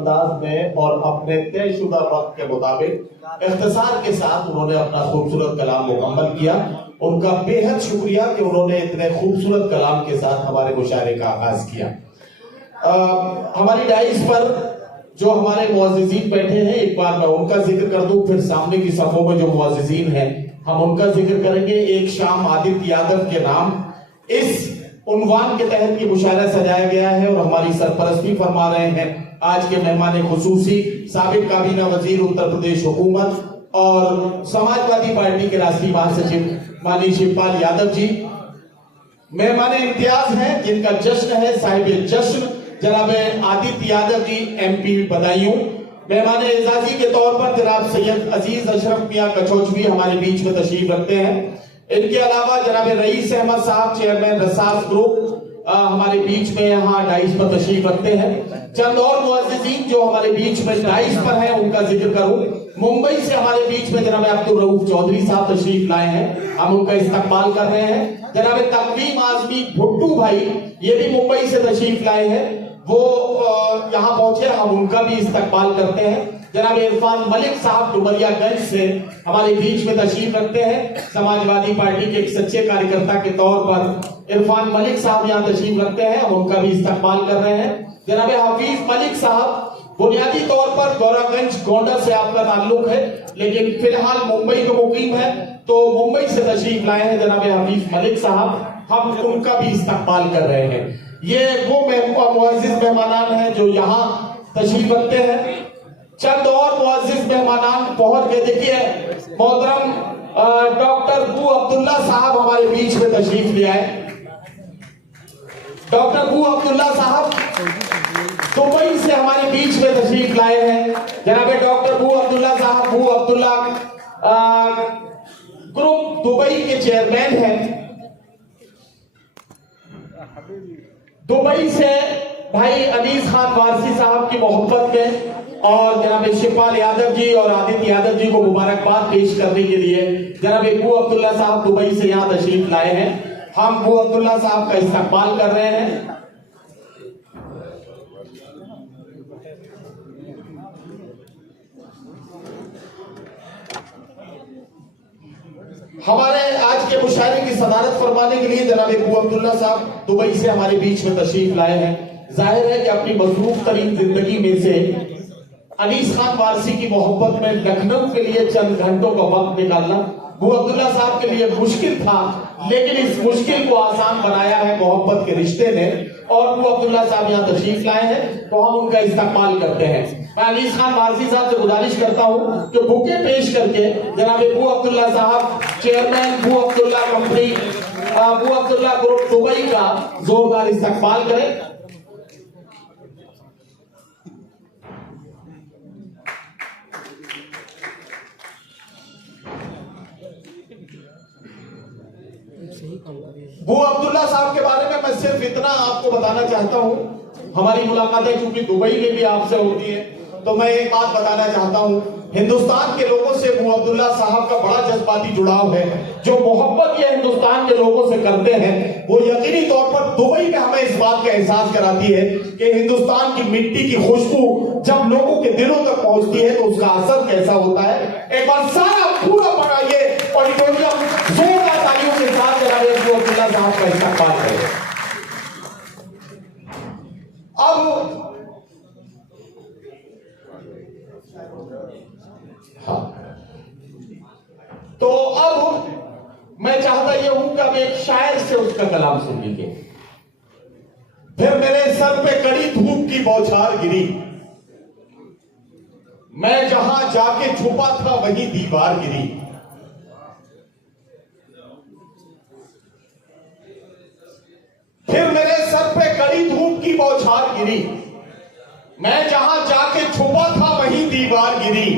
अंदाज में और अपने तयशुदा वक्त के मुताबिक इख्तिसार के साथ उन्होंने अपना खूबसूरत कलाम मुकम्मल किया। उनका बेहद शुक्रिया कि उन्होंने इतने खूबसूरत कलाम के साथ हमारे मुशायरे का आगाज किया। हमारी डाइस पर जो हमारे मुअज़्ज़िज़ीन बैठे हैं, एक बार मैं उनका जिक्र कर दूं, फिर सामने की सफों में जो मुअज़्ज़िज़ीन हैं हम उनका जिक्र करेंगे। एक शाम आदित्य यादव के नाम इस उन्वान के तहत ये मुशायरा सजाया गया है और हमारी सरपरस्ती फरमा रहे हैं आज के मेहमान खुसूसी साबिक काबीना वजीर उत्तर प्रदेश हुकूमत और समाजवादी पार्टी के राष्ट्रीय महासचिव माननीय शिवपाल यादव जी। मेहमान इम्तियाज हैं जिनका जश्न है साहिब जश्न जनाब आदित्य यादव जी MP बदायूं। मेहमान एजाजी के तौर पर जनाब सैयद अजीज अशरफ मियां कचौचवी हमारे बीच में तशरीफ रखते हैं। इनके अलावा जनाब रईस अहमद साहब चेयरमैन रसास ग्रुप हमारे बीच में यहाँ डाइस पर तशरीफ रखते हैं। चंद और मुअज़्ज़िज़ीन जो हमारे बीच में डाइस पर हैं उनका जिक्र करूं। मुंबई से हमारे बीच में जनाब अब्दुल रऊफ चौधरी साहब तशरीफ लाए हैं, हम उनका इस्तकबाल कर रहे हैं। जनाब तकवीम आजमी भुट्टू भाई ये भी मुंबई से तशरीफ लाए हैं, वो यहाँ पहुंचे, हम उनका भी इस्तकबाल करते हैं। जनाब इरफान मलिक साहब डुमरियागंज से हमारे बीच में तशरीफ रखते हैं। समाजवादी पार्टी के एक सच्चे कार्यकर्ता के तौर पर इरफान मलिक साहब यहाँ तशरीफ रखते हैं, हम उनका भी इस्तकबाल कर रहे हैं। जनाब हफीज मलिक साहब बुनियादी तौर पर गौरागंज गोंडा से आपका ताल्लुक है लेकिन फिलहाल मुंबई के मुकीम है, तो मुंबई से तशरीफ लाए हैं जनाब हफीज मलिक साहब, हम उनका भी इस्तकबाल कर रहे हैं। ये वो मुअज़्ज़िज़ मेहमान हैं जो यहाँ तशरीफ रखते हैं। चंद और मुअज़्ज़िज़ मेहमान पहुंच गए। देखिए मोहतरम डॉक्टर बू अब्दुल्ला साहब हमारे बीच में तशरीफ ले आए। डॉक्टर बू अब्दुल्ला साहब दुबई से हमारे बीच में तशरीफ लाए हैं। जनाब डॉक्टर बू अब्दुल्ला साहब बू अब्दुल्ला ग्रुप दुबई के चेयरमैन हैं। दुबई से भाई अनीस खान वारसी साहब की मोहब्बत में और जनाब शिवपाल यादव जी और आदित्य यादव जी को मुबारकबाद पेश करने के लिए जनाब बू अब्दुल्ला साहब दुबई से यहाँ तशरीफ लाए हैं, हम बू अब्दुल्ला साहब का इस्तकबाल कर रहे हैं। हमारे आज के मुशायरे की सदारत फरमाने के लिए जनाब बू अब्दुल्ला साहब दुबई से हमारे बीच में तशरीफ लाए हैं। जाहिर है कि अपनी मसरूफ तरीन जिंदगी में से अनीस खान वारसी की मोहब्बत में लखनऊ के लिए चंद घंटों का वक्त निकालना बू अब्दुल्ला साहब के लिए मुश्किल था, लेकिन इस मुश्किल को आसान बनाया है मोहब्बत के रिश्ते ने और बू अब्दुल्ला साहब यहाँ तशरीफ लाए हैं तो हम उनका इस्तकबाल करते हैं। मैं अनीस खान वारसी साहब से गुजारिश करता हूँ कि बुके पेश करके जनाब बू अब्दुल्ला साहब चेयरमैन बू अब्दुल्ला कंपनी बू अब्दुल्ला ग्रुप दुबई का जोरदार इस्तकबाल करें। बू अब्दुल्ला साहब के बारे में मैं सिर्फ इतना आपको बताना चाहता हूं, हमारी मुलाकातें चूंकि दुबई में भी आपसे होती है तो मैं एक बात बताना चाहता हूं, हिंदुस्तान के लोगों से बू अब्दुल्ला साहब का बड़ा जज्बाती जुड़ाव है। जो मोहब्बत ये हिंदुस्तान के लोगों से करते हैं वो यकीनी तौर पर दुबई में हमें इस बात का एहसास कराती है कि हिंदुस्तान की मिट्टी की खुशबू जब लोगों के दिलों तक पहुंचती है तो उसका असर कैसा होता है। एक बार सारा पूरा बड़ा ये ऑडिटोरियम जोरदार तालियों के साथ जनाब बू अब्दुल्ला साहब का इस्तकबाल करें। अब हाँ, तो अब मैं चाहता यह हूं कि अब एक शायर से उसका कलाम सुन लीजिए। फिर मेरे सर पे कड़ी धूप की बौछार गिरी, मैं जहां जाके छुपा था वहीं दीवार गिरी। फिर मेरे सर पे कड़ी धूप की बौछार गिरी, मैं जहां जाके छुपा था वहीं दीवार गिरी।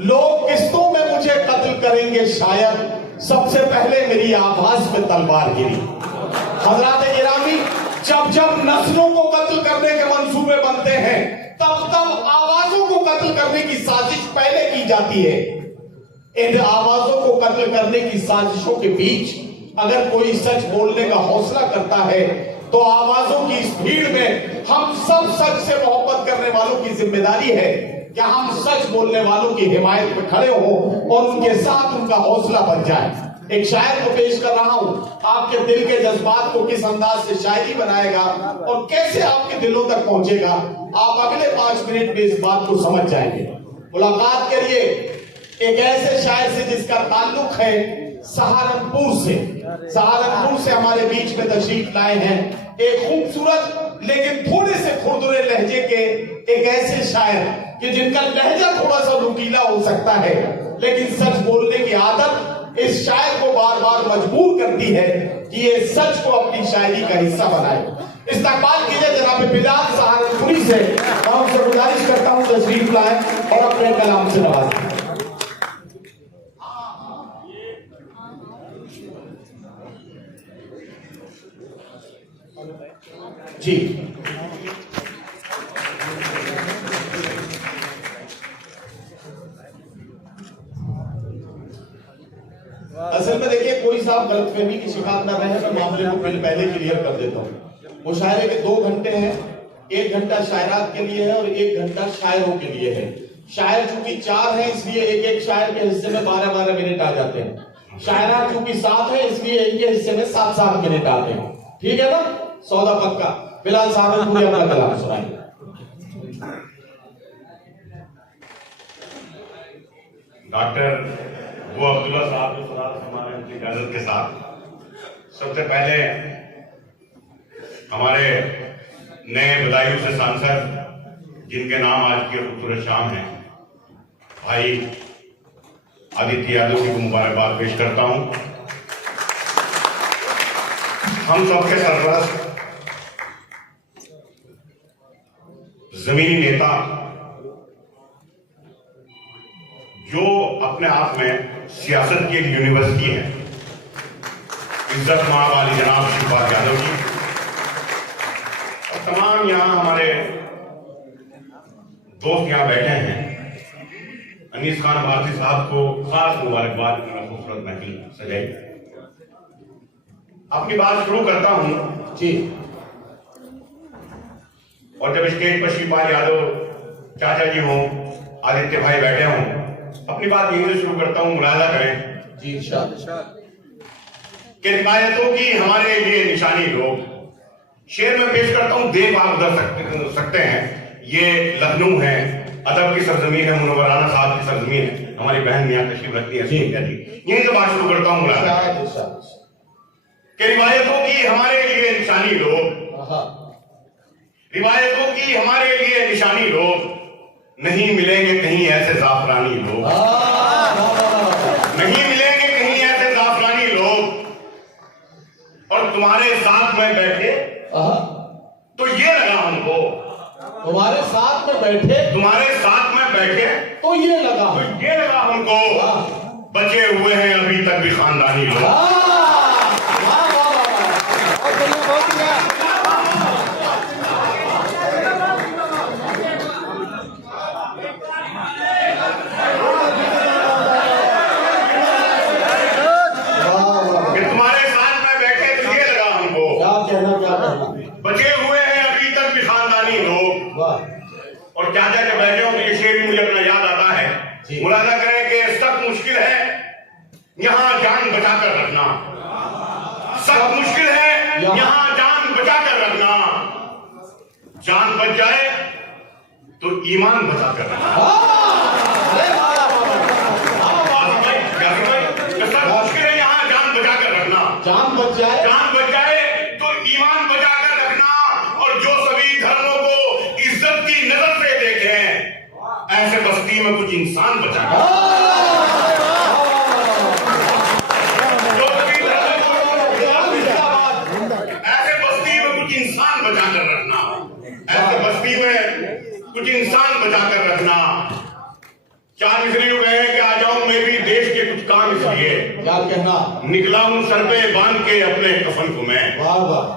लोग किस्तों में मुझे कत्ल करेंगे शायद, सबसे पहले मेरी आवाज पे तलवार गिरी। हजरात गिरामी, जब जब नस्लों को कत्ल करने के मंसूबे बनते हैं तब तब आवाजों को कत्ल करने की साजिश पहले की जाती है। इन आवाजों को कत्ल करने की साजिशों के बीच अगर कोई सच बोलने का हौसला करता है तो आवाजों की इस भीड़ में हम सब सच से मोहब्बत करने वालों की जिम्मेदारी है कि हम सच बोलने वालों की हिमायत में खड़े हो और उनके साथ उनका हौसला बन जाए। एक शायर को पेश कर रहा हूं, आपके दिल के जज्बात को किस अंदाज से शायरी बनाएगा और कैसे आपके दिलों तक पहुंचेगा, आप अगले 5 मिनट में इस बात को समझ जाएंगे। मुलाकात करिए एक ऐसे शायर से जिसका ताल्लुक है सहारनपुर से। सहारनपुर से हमारे बीच में तशरीफ लाए हैं एक खूबसूरत लेकिन थोड़े से खुरदुरे लहजे के एक ऐसे शायर कि जिनका लहजा थोड़ा सा नुकीला हो सकता है, लेकिन सच बोलने की आदत इस शायर को बार बार मजबूर करती है कि ये सच को अपनी शायरी का हिस्सा बनाए। इस्तकबाल कीजिए जनाब बिलाल सहारनपुरी से। मैं उनसे गुजारिश करता हूं तशरीफ लाएं और अपने कलाम से नवाजें। जी असल में देखिए कोई साहब गलतफहमी की शिकायत ना रहे, मैं मामले को पहले क्लियर कर देता हूँ। मुशायरे के 2 घंटे हैं, 1 घंटा शायरात के लिए है और 1 घंटा शायरों के लिए है। शायर चूंकि 4 हैं इसलिए एक शायर के हिस्से में 12-12 मिनट आ जाते हैं। शायरात चूंकि 7 है इसलिए एक हिस्से में 7-7 मिनट आते हैं। ठीक है ना, सौदा पक्का। बिलाल साहब पूरे अपना कलाम सुनाएंगे। डॉक्टर वो अब्दुल्ला साहब को सुना हमारे अपनी इजाजत के साथ। सबसे पहले हमारे नए बदायूं से सांसद जिनके नाम आज की खूबसूरत शाम है, भाई आदित्य यादव जी को मुबारकबाद पेश करता हूं। हम सबके सरपरस्त जमीनी नेता जो अपने आप में सियासत की एक यूनिवर्सिटी है, इज्जत मां वाली जनाब शिवपाल यादव जी और तमाम यहां हमारे दोस्त यहां बैठे हैं। अनीस खान भारती साहब को खास मुबारकबाद, खूबसूरत महफिल सजाई। अपनी बात शुरू करता हूं जी। और जब स्टेज पर शिवपाल यादव चाचा जी हों, आदित्य भाई बैठे हों, अपनी बात यहीं से शुरू करता हूं। मुलाजा करें जी कि रिवायतों की हमारे लिए निशानी लोग। शेर में पेश करता हूं, देख आप उधर सकते हैं, ये लखनऊ है, अदब की सरजमीन है, मुनव्वराना साहब की सरजमीन है। हमारी बहन यहाँ तशरीफ रखती है जी। यहीं से बात शुरू करता हूं। मुलाजा कि रिवायतों की हमारे लिए निशानी लोग, रिवायतों की हमारे लिए निशानी लोग, नहीं मिलेंगे कहीं ऐसे जाफरानी लोग, नहीं मिलेंगे कहीं ऐसे जाफरानी लोग। और तुम्हारे साथ में बैठे तो ये लगा हमको, तुम्हारे साथ में बैठे, तुम्हारे साथ में बैठे तो ये लगा हमको, बचे हुए हैं अभी तक भी खानदानी लोग। बचे हुए हैं अभी तक भी खानदानी लोग। और चाचा जब बैठे हो तो ये शेर भी मुझे अपना याद आता है। मुलाजा करें कि सख्त मुश्किल है यहाँ जान बचाकर रखना, सख्त मुश्किल है यहाँ जान बचाकर रखना। जान बच जाए तो ईमान बचाकर रखना। सख्त मुश्किल है यहाँ जान बचाकर रखना, जान बच जाए तो ईमान बचाकर रखना। और जो सभी धर्मों को इज्जत की नजर से देखें, ऐसे बस्ती में कुछ इंसान बचाकर, जो सभी धर्मों को ऐसे बस्ती में कुछ इंसान बचाकर रखना, ऐसे बस्ती में कुछ इंसान बचाकर रखना। 4 मिसरी लोग हैं कि आ जाऊं मैं भी देश के कुछ काम, इसलिए क्या कहना, निकला हूं सर पे बांध के अपने कफन को मैं,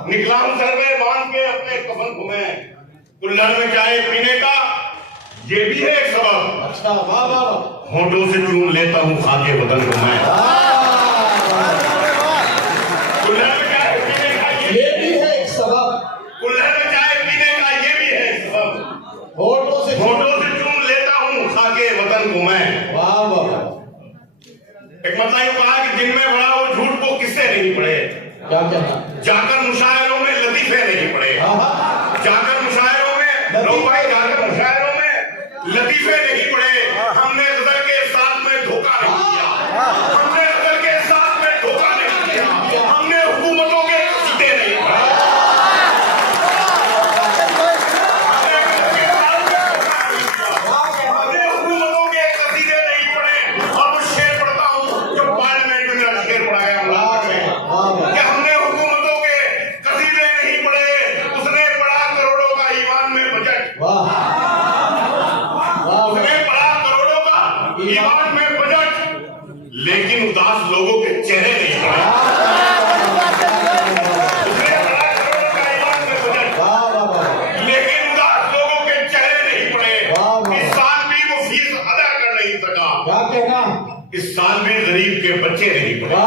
निकला हूं सर पे बांध के अपने कफन को मैं। कुल्हड़ में चाय पीने का ये भी है एक सबब। अच्छा, वाह वाह। होंठों से चूम लेता हूं खाके बदन को मैं, कुल्हड़ में चाय पीने का ये भी है एक सबब। कहना? जाकर मुशायरों में लतीफे नहीं पड़े, जाकर मुशायरों में लो भाई, जाकर मुशायरों में लतीफे नहीं पड़े। हमने गजल के साथ में धोखा नहीं किया, हमने गजल के साथ में धोखा नहीं किया, हमने हुकूमतों के कसीदे नहीं पढ़े, हमने हुकूमतों के कसीदे नहीं पढ़े। और वो शेर पढ़ता हूँ जो पार्लियामेंट में मेरा शेर पढ़ा गया कि हमने हुकूमतों के कसीदे नहीं पढ़े, उसने पढ़ा करोड़ों का ईमान में बजट, उसने पढ़ा करोड़ों का ईमान में बजट, लेकिन उदास लोगों के चेहरे नहीं पढ़े। उसने पढ़ा करोड़ों का ईमान में बजट, लेकिन उदास लोगों के चेहरे नहीं पढ़े। इस साल भी वो फीस अदा कर नहीं सका, क्या कहना? इस साल भी गरीब के बच्चे नहीं पढ़े।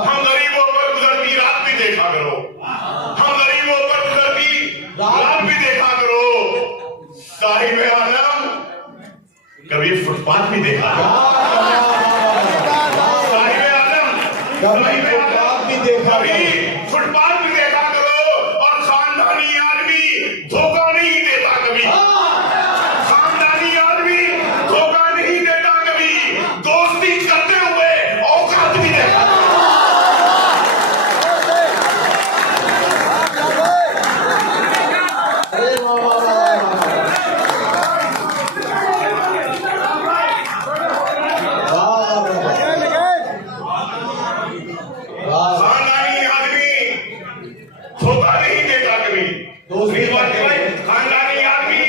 हम गरीबों पर गुजरती रात भी देखा करो, हम गरीबों पर गुजरती रात भी देखा करो। साहिब आलम कभी फुटपाथ भी देखा करो, साहिब आलम भी देखा कभी फुटपाथ भी देखा करो। और खानदानी आदमी धोखा नहीं देता कभी, खानदानी आदमी धोखा नहीं देता कभी, दोस्ती करते हुए औकात भी देखा। खानदानी आदमी धोखा नहीं देता कभी, खानदानी आदमी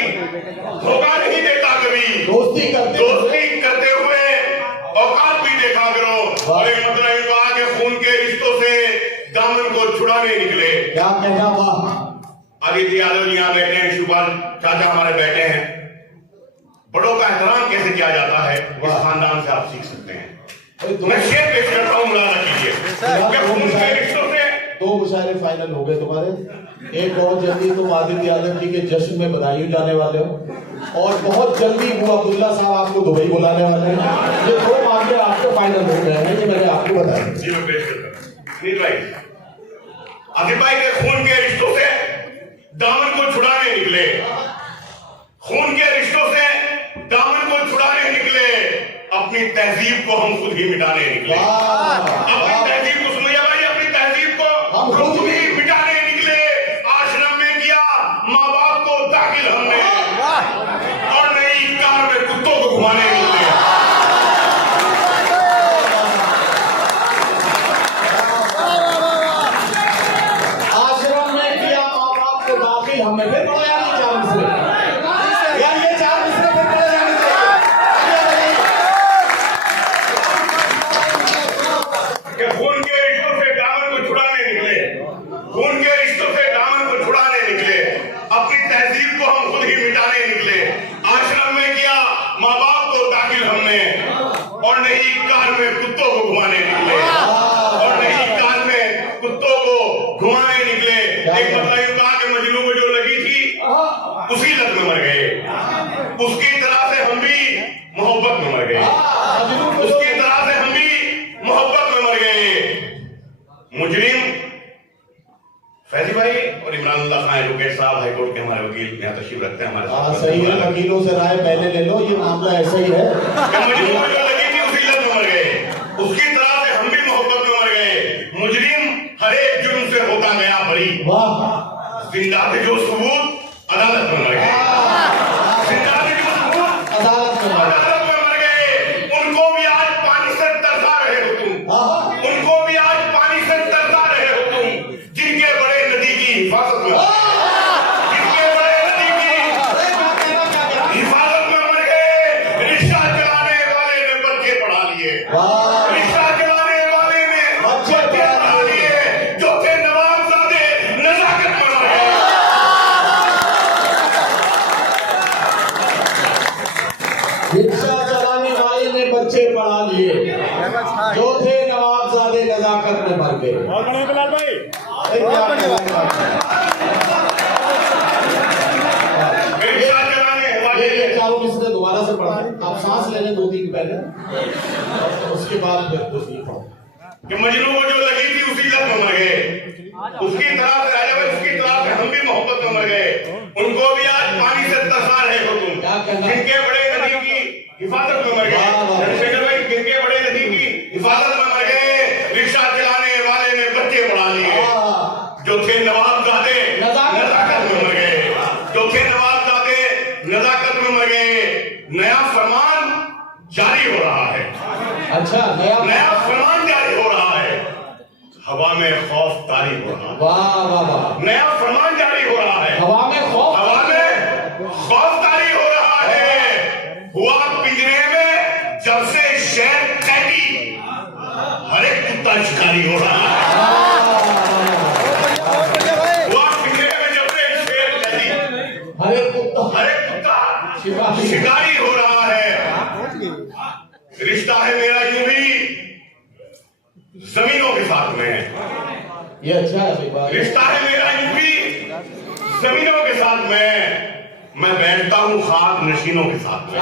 धोखा नहीं देता कभी, दोस्ती करते हुए औकात भी देखा करो। और एक मतलब कहा कि खून के रिश्तों से दामन को छुड़ाने निकले। क्या कहना? वाह, आदित्य यादव जी यहाँ बैठे हैं, शिवपाल चाचा हमारे बैठे हैं। बड़ों का एहतराम कैसे किया जाता है इस खानदान से आप सीख सकते हैं। मैं शेर पेश करता हूँ, मुलाजा कीजिए। खून के रिश्तों से 2 मुशायरे फाइनल हो गए तुम्हारे। एक बहुत जल्दी तुम आदित्य यादव जी के जश्न में बधाई जाने वाले हो, और बहुत जल्दी वो अब्दुल्ला साहब आपको दुबई बुलाने वाले हैं। ये 2 मामले आपको फाइनल हो गए हैं, ये मैंने आपको बताया। जी मैं पेश करता हूँ भाई। आदित्य भाई के खून के रिश्तों से दामन को छुड़ाने निकले, खून के रिश्तों से दामन को छुड़ाने निकले, अपनी तहजीब को हम खुद ही मिटाने निकले। अपनी तहजीब को सुनिए भाई, अपनी तहजीब को हम खुद ही मिटाने निकले। आश्रम में किया माँ बाप को दाखिल हमने, और नई कार में कुत्तों को घुमाने निकले। आश्रम में किया माँ बाप को दाखिल हमने, फिर पढ़ा यार 4 मिसरे, यार ये 4 मिसरे फिर पढ़े जाने चाहिए। खून के रिश्तों से दामन को छुड़ाने निकले, खून के रिश्तों से दामन को छुड़ाने निकले, अपनी तहजीब को हम खुद ही मिटाने निकले। आश्रम में किया माँ बाप को दाखिल हमने, और नई कार में कुत्तों को घुमाने निकले, और नई कार में कुत्तों को घुमाने निकले। एक मतलब कहा कि मजनू को जो लगी थी उसी लत में मर गए, उसकी तरह से हम भी मोहब्बत में मर गए, उसकी तरह से हम भी मोहब्बत में मर गए। मुजरिम फैजी भाई और इमरानुल्लाह खान एडवोकेट साहब हाईकोर्ट के हमारे वकील यहाँ तशरीफ रखते हैं हमारे साथ। सही है, वकीलों से राय पहले ले लो, ये मामला ऐसा ही है। मुजरिम को जो लगी थी उसी लत में मर गए, उसकी तरह से हम भी मोहब्बत में मर गए। मुजरिम हर एक जुर्म से होता गया बरी, जिंदा थे जो सबूत अदालत में मर गए, जिंदा थे जो सबूत अदालत में मर गए। उनको भी आज पानी से तरसा रहे हो तुम, उनको भी आज पानी से तरसा रहे हो तुम, जिनके बड़े नदी की हिफाजत में, जिनके बड़े नदी की हिफाजत में मर गए। रिक्शा चलाने वाले ने बच्चे पढ़ा लिए, रिक्शा चलाने वाले ने बच्चे पढ़ा लिए, जो थे नवाबजादे नजाकत में मर गए। रिक्शा चलाने वाले ने बच्चे पढ़ा लिए, जो थे नवाबजादे नजाकत में मर गए। बहुत बढ़िया बिलाल भाई, रिक्शा चलाने वाले ये 4 मिसरे दोबारा से पढ़ा, आप सांस लेने 2-3 पहले और उसके बाद फिर दूसरी पढ़ो कि मजनू को जो लगी थी उसी लत में मर गए, उसकी तरह से राजा भाई उसकी तरह से हम भी मोहब्बत में मर गए। उनको भी आज पानी से तरसा रहे हो तुम, जिनके बड़े नदी की हिफाजत में मर गए। चंद्रशेखर भाई जिनके बड़े नदी की हिफाजत में मर गए, रिक्शा चलाने वाले ने बच्चे पढ़ा लिए, जो थे नवाबजादे नजाकत में मर गए, जो थे नवाबजादे नजाकत में मर गए। नया फरमान जारी हो रहा है। अच्छा, नया फरमान जारी हो रहा है, हवा में खौफ तारी हो रहा है। वाह वाह वाह, नया फरमान जारी हो रहा है, हवा में खौफ तारी हो रहा है। हुआ पिंजरे में जब से शेर कैदी, हर एक कुत्ता शिकारी हो रहा है। हुआ पिंजरे में जब से शेर कैदी, हर एक कुत्ता शिकारी हो रहा है। रिश्ता है मेरा यूं भी जमीनों के साथ में है, ये अच्छा है। रिश्ता है मेरा यूं भी जमीनों के साथ में। मैं बैठता हूं खाक नशीनों के साथ में,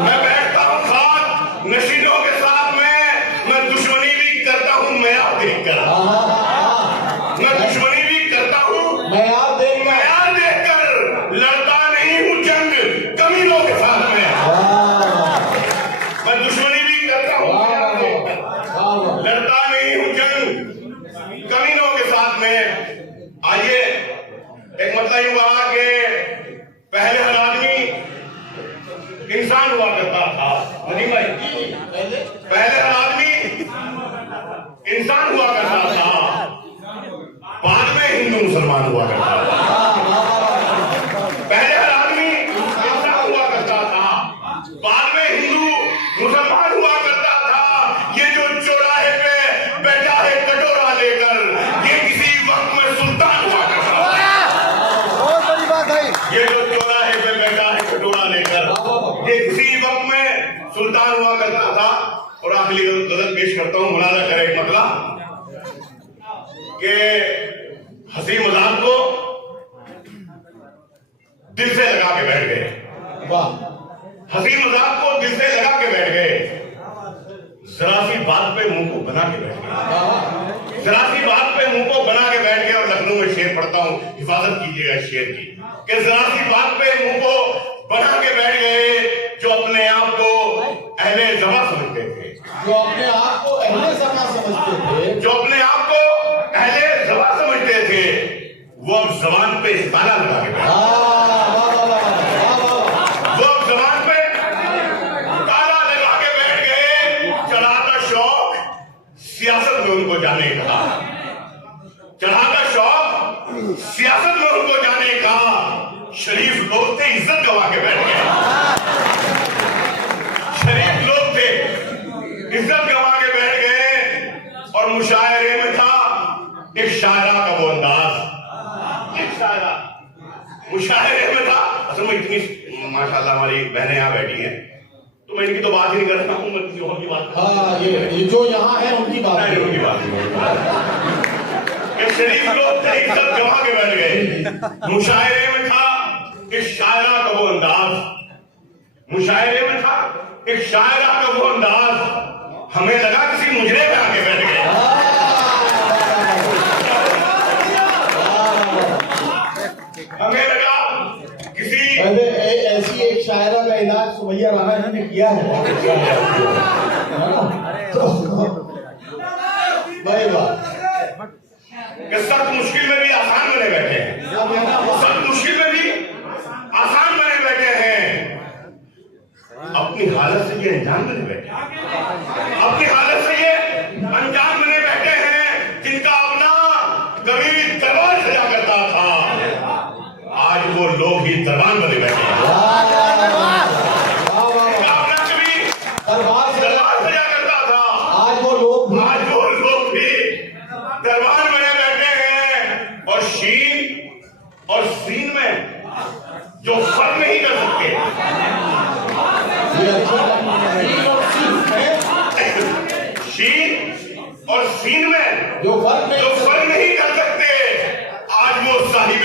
मैं बैठता हूं खाक नशीनों के साथ में। मैं दुश्मनी भी करता हूं मैयार देखकर, मैं दुश्मनी भी करता हूं मैयार देखकर। लड़ता नहीं हूं जंग कमीनों के साथ में, मैं दुश्मनी भी करता हूं मैयार देखकर, लड़ता नहीं हूं जंग कमीनों के साथ में। आइए, एक मतलब यूं कहा कि पहले हर आदमी इंसान हुआ करता था। नदीम भाई, पहले हर आदमी इंसान हुआ करता था, बाद में हिंदू मुसलमान हुआ करता था। पहले हर आदमी इंसान हुआ करता था, बाद में हिंदू मुसलमान हुआ करता था। ये जो चौराहे पे बैठा है कटोरा लेकर, ये किसी वक्त में सुल्तान हुआ करता था। बहुत बड़ी बात है। ये जो चौराहे पे बैठा है कटोरा लेकर, ये किसी वक्त में सुल्तान हुआ करता था। और आखिरी गजल पेश करता हूँ, मुनाजा करे मतलब कि हंसी मजाक को दिल से लगा के बैठ गए। वाह, हंसी मजाक को दिल से लगा के बैठ गए, जरा सी बात पे मुंह को बना के बैठ गए, जरा सी बात पे मुंह को बना के बैठ गए। और लखनऊ में शेर पढ़ता हूं, हिफाजत कीजिएगा शेर की, कि जरा सी बात पे मुंह को बना के बैठ गए, जो अपने आप को अहले ज़मा समझते थे, जो अपने आप को अहले ज़मा समझते थे, जो अपने आप को अहले ज़मा समझते थे, वो अब ज़बान पे ताला लगा के बैठे। वो अब ज़बान पे ताला लगा के बैठ गए। चढ़ाता शौक सियासत में उनको जाने का, चढ़ाता शौक सियासत में उनको जाने का। शरीफ लोग थे, इज्जत गवा के बैठ गए। शरीफ लोग थे, इज्जत गवा के बैठ गए। और मुशायरे में था एक शायरा का वो अंदाज, एक शायरा मुशायरे में था। असल में इतनी माशाल्लाह हमारी बहनें यहाँ बैठी हैं, तो मैं इनकी तो बात ही नहीं कर रहा हूँ, मैं किसी और की बात कर रहा हूँ। ये जो यहाँ है उनकी बात है, उनकी बात। शरीफ लोग थे, इज्जत गवा के बैठ गए। मुशायरे में था एक शायरा का वो अंदाज, मुशायरे में था एक शायरा का वो अंदाज। हमें लगा किसी मुजरे पे आके बैठ गए। हमें लगा किसी ऐसी एक शायरा का इलाज सुमैया राणा जी ने किया है, भाई वाह। सख्त मुश्किल में भी आसान बने बैठे हैं, सख्त मुश्किल में भी आसान बने बैठे हैं। अपनी हालत से ये अनजान बने बैठे हैं, अपनी हालत से ये अनजान बने बैठे हैं। जिनका अपना कभी दरबार सजा करता था, आज वो लोग ही दरबार बने बैठे हैं। जिनका अपना कभी दरबार सजा करता था, आज वो लोग भी दरबार बने बैठे हैं। और शीन और सीन में जो फर्क नहीं कर सकते, शीन और सीन में जो फर्क नहीं कर सकते, आज वो साहिब